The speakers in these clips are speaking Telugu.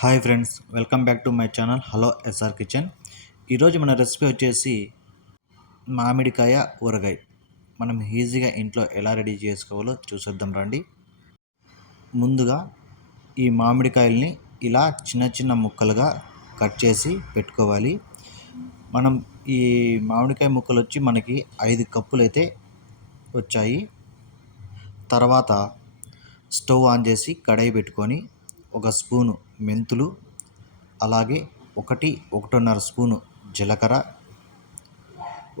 Hi friends welcome back to my channel hello S R kitchen ఈరోజు మన రెసిపీ వచ్చేసి మామిడికాయ ఊరగాయ. మనం ఈజీగా ఇంట్లో ఎలా రెడీ చేసుకోవాలో చూసేద్దాం రండి. ముందుగా ఈ మామిడికాయల్ని ఇలా చిన్న చిన్న ముక్కలుగా కట్ చేసి పెట్టుకోవాలి. మనం ఈ మామిడికాయ ముక్కలు వచ్చి మనకి ఐదు కప్పులు అయితే వచ్చాయి. తర్వాత స్టవ్ ఆన్ చేసి కడాయి పెట్టుకొని ఒక స్పూను మెంతులు అలాగే ఒకటి ఒకటిన్నర స్పూను జీలకర్ర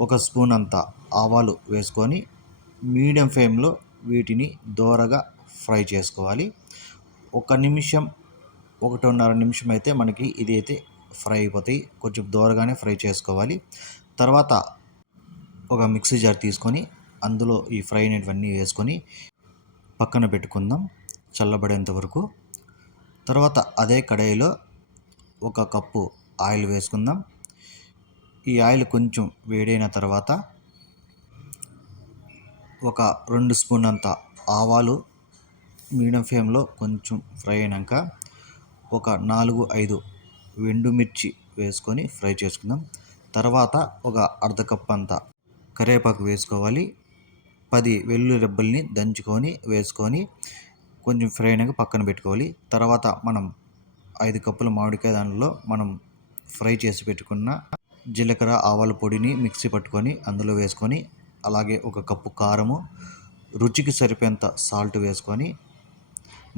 ఒక స్పూన్ అంత ఆవాలు వేసుకొని మీడియం ఫ్లేమ్లో వీటిని దోరగా ఫ్రై చేసుకోవాలి. ఒక నిమిషం ఒకటిన్నర నిమిషం అయితే మనకి ఇది అయితే ఫ్రై అయిపోతాయి. కొంచెం దోరగానే ఫ్రై చేసుకోవాలి. తర్వాత ఒక మిక్సీ జార్ తీసుకొని అందులో ఈ ఫ్రై అనేటివన్నీ వేసుకొని పక్కన పెట్టుకుందాం. చల్లబడేంత వరకు తర్వాత అదే కడాయిలో ఒక కప్పు ఆయిల్ వేసుకుందాం. ఈ ఆయిల్ కొంచెం వేడైన తర్వాత ఒక రెండు స్పూన్ అంత ఆవాలు మీడియం ఫ్లేమ్లో కొంచెం ఫ్రై అయినాక ఒక నాలుగు ఐదు ఎండుమిర్చి వేసుకొని ఫ్రై చేసుకుందాం. తర్వాత ఒక అర్ధ కప్ అంత కరివేపాకు వేసుకోవాలి. పది వెల్లుల్లి రెబ్బల్ని దంచుకొని వేసుకొని కొంచెం ఫ్రై అయినాక పక్కన పెట్టుకోవాలి. తర్వాత మనం ఐదు కప్పుల మామిడికాయ దానిలో మనం ఫ్రై చేసి పెట్టుకున్న జీలకర్ర ఆవాల పొడిని మిక్సీ పట్టుకొని అందులో వేసుకొని అలాగే ఒక కప్పు కారము రుచికి సరిపోయేంత సాల్ట్ వేసుకొని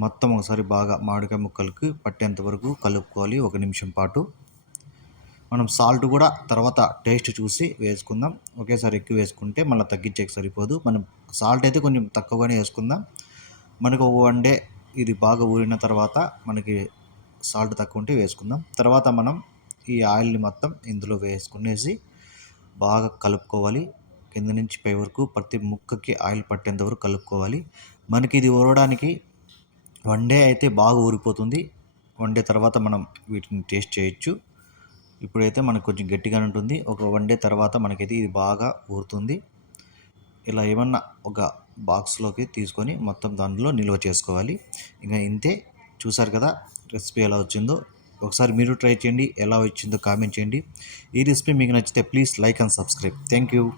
మొత్తం ఒకసారి బాగా మామిడికాయ ముక్కలకి పట్టేంత వరకు కలుపుకోవాలి ఒక నిమిషం పాటు. మనం సాల్ట్ కూడా తర్వాత టేస్ట్ చూసి వేసుకుందాం. ఒకేసారి ఎక్కువ వేసుకుంటే మళ్ళీ తగ్గించేకి సరిపోదు. మనం సాల్ట్ అయితే కొంచెం తక్కువగానే వేసుకుందాం. మనకు ఒక వన్ డే ఇది బాగా ఊరిన తర్వాత మనకి సాల్ట్ తక్కువ ఉంటే వేసుకుందాం. తర్వాత మనం ఈ ఆయిల్ని మొత్తం ఇందులో వేసుకునేసి బాగా కలుపుకోవాలి. కింద నుంచి పై వరకు ప్రతి ముక్కకి ఆయిల్ పట్టేంత వరకు కలుపుకోవాలి. మనకి ఇది ఊరడానికి వన్ డే అయితే బాగా ఊరిపోతుంది. వన్ డే తర్వాత మనం వీటిని టేస్ట్ చేయొచ్చు. ఇప్పుడైతే మనకు కొంచెం గట్టిగా ఉంటుంది. ఒక వన్ డే తర్వాత మనకైతే ఇది బాగా ఊరుతుంది. ఇలా ఏమన్నా ఒక బాక్స్లోకి తీసుకొని మొత్తం దాంట్లో నిల్వ చేసుకోవాలి. ఇంకా ఇంతే. చూసారు కదా రెసిపీ ఎలా వచ్చిందో? ఒకసారి మీరు ట్రై చేయండి. ఎలా వచ్చిందో కామెంట్ చేయండి. ఈ రెసిపీ మీకు నచ్చితే please like and subscribe. Thank you